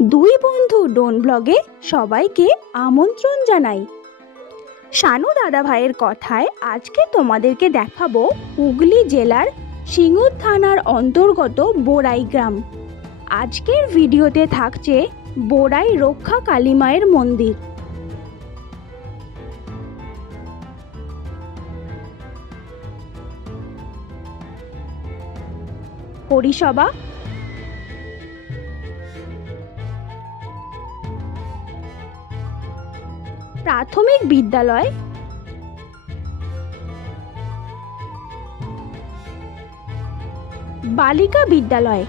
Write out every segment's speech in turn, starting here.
দুই বন্ধু ডোন ব্লগে সবাইকে আমন্ত্রণ জানাই। শানু দাদা ভাইয়ের কথায় আজকে তোমাদেরকে দেখাবো হুগলি জেলার সিঙ্গুর থানার অন্তর্গত বোড়াই গ্রাম। আজকের ভিডিওতে থাকছে বোড়াই রক্ষা কালী মায়ের মন্দির। পরিষেবা, প্রাথমিক বিদ্যালয়, বালিকা বিদ্যালয়,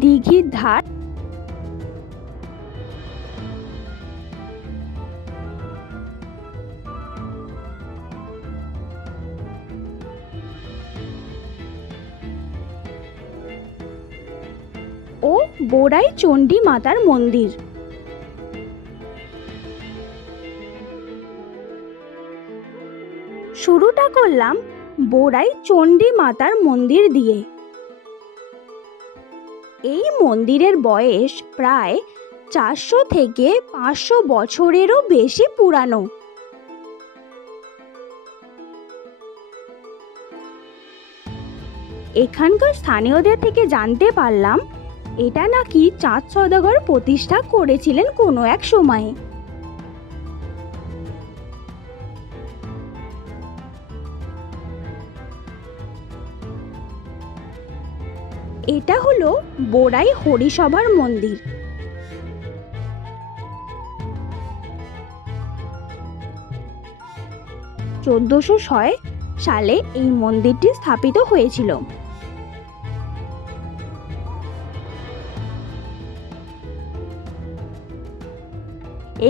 দিঘির ধার, ও বোড়াই চণ্ডী মাতার মন্দির। শুরুটা করলাম বোড়াই চণ্ডী মাতার মন্দির দিয়ে। এই মন্দিরের বয়স প্রায় 400 থেকে 500 বছরেরও বেশি পুরানো। এখানকার স্থানীয়দের থেকে জানতে পারলাম এটা নাকি চাঁদ সওদাগর প্রতিষ্ঠা করেছিলেন কোনো এক সময়ে। এটা হলো বোড়াই হরিসভার মন্দির। (1406 সালে এই মন্দিরটি স্থাপিত হয়েছিল।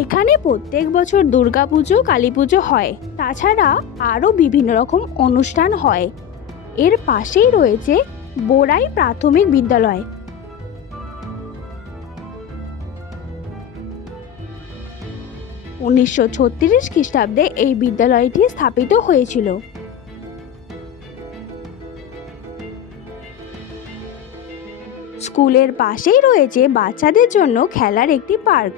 এখানে প্রত্যেক বছর দুর্গাপুজো, কালীপুজো হয়। তাছাড়া আরও বিভিন্ন রকম অনুষ্ঠান হয়। এর পাশেই রয়েছে বোড়াই প্রাথমিক বিদ্যালয়। (1936 খ্রিস্টাব্দে এই বিদ্যালয়টি স্থাপিত হয়েছিল। স্কুলের পাশেই রয়েছে বাচ্চাদের জন্য খেলার একটি পার্ক।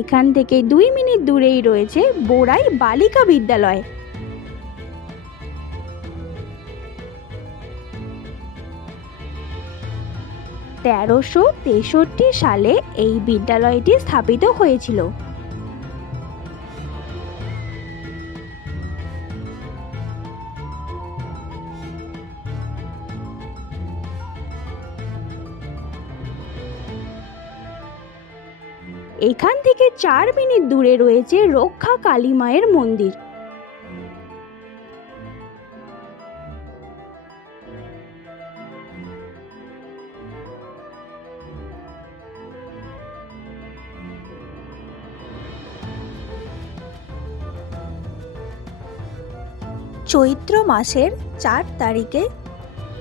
এখান থেকে 2 মিনিট দূরেই রয়েছে বোড়াই বালিকা বিদ্যালয়। (1363 সালে এই বিদ্যালয়টি স্থাপিত হয়েছিল। এখান থেকে 4 মিনিট দূরে রয়েছে রক্ষা কালী মায়ের মন্দির। চৈত্র মাসের 4 তারিখে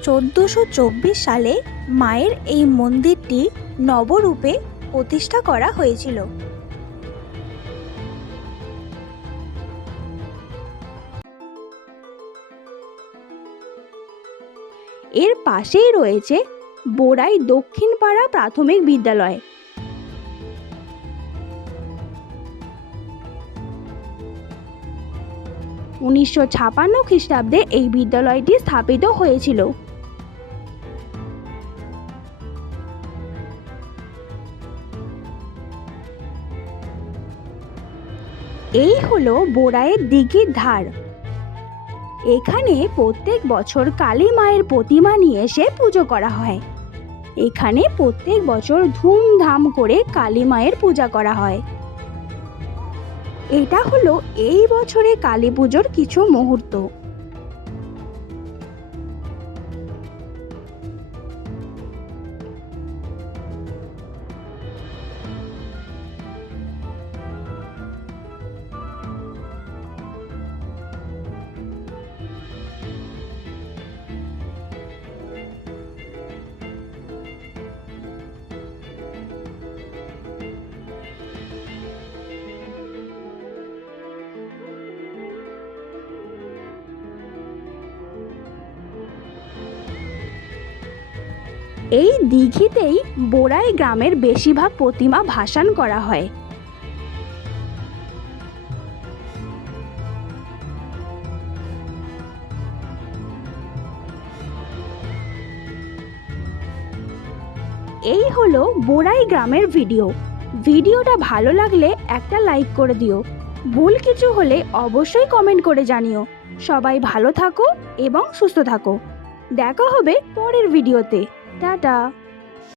1424 সালে মায়ের এই মন্দিরটি নবরূপে প্রতিষ্ঠা করা হয়েছিল। এর পাশেই রয়েছে বোড়াই দক্ষিণপাড়া প্রাথমিক বিদ্যালয়। (1956 খ্রিস্টাব্দে এই বিদ্যালয়টি স্থাপিত হয়েছিল। এই হলো বোড়াইয়ের দিঘির ধার। এখানে প্রত্যেক বছর কালী মায়ের প্রতিমা নিয়ে এসে পুজো করা হয়। এখানে প্রত্যেক বছর ধুমধাম করে কালী মায়ের পূজা করা হয়। এটা হলো এই বছরে কালী পুজোর কিছু মুহূর্ত। এই দিঘিতেই বোরাই গ্রামের বেশিরভাগ প্রতিমা ভাসান করা হয়। এই হলো বোরাই গ্রামের ভিডিওটা ভালো লাগলে একটা লাইক করে দিও। ভুল কিছু হলে অবশ্যই কমেন্ট করে জানিও। সবাই ভালো থাকো এবং সুস্থ থাকো। দেখা হবে পরের ভিডিওতে। টাটা।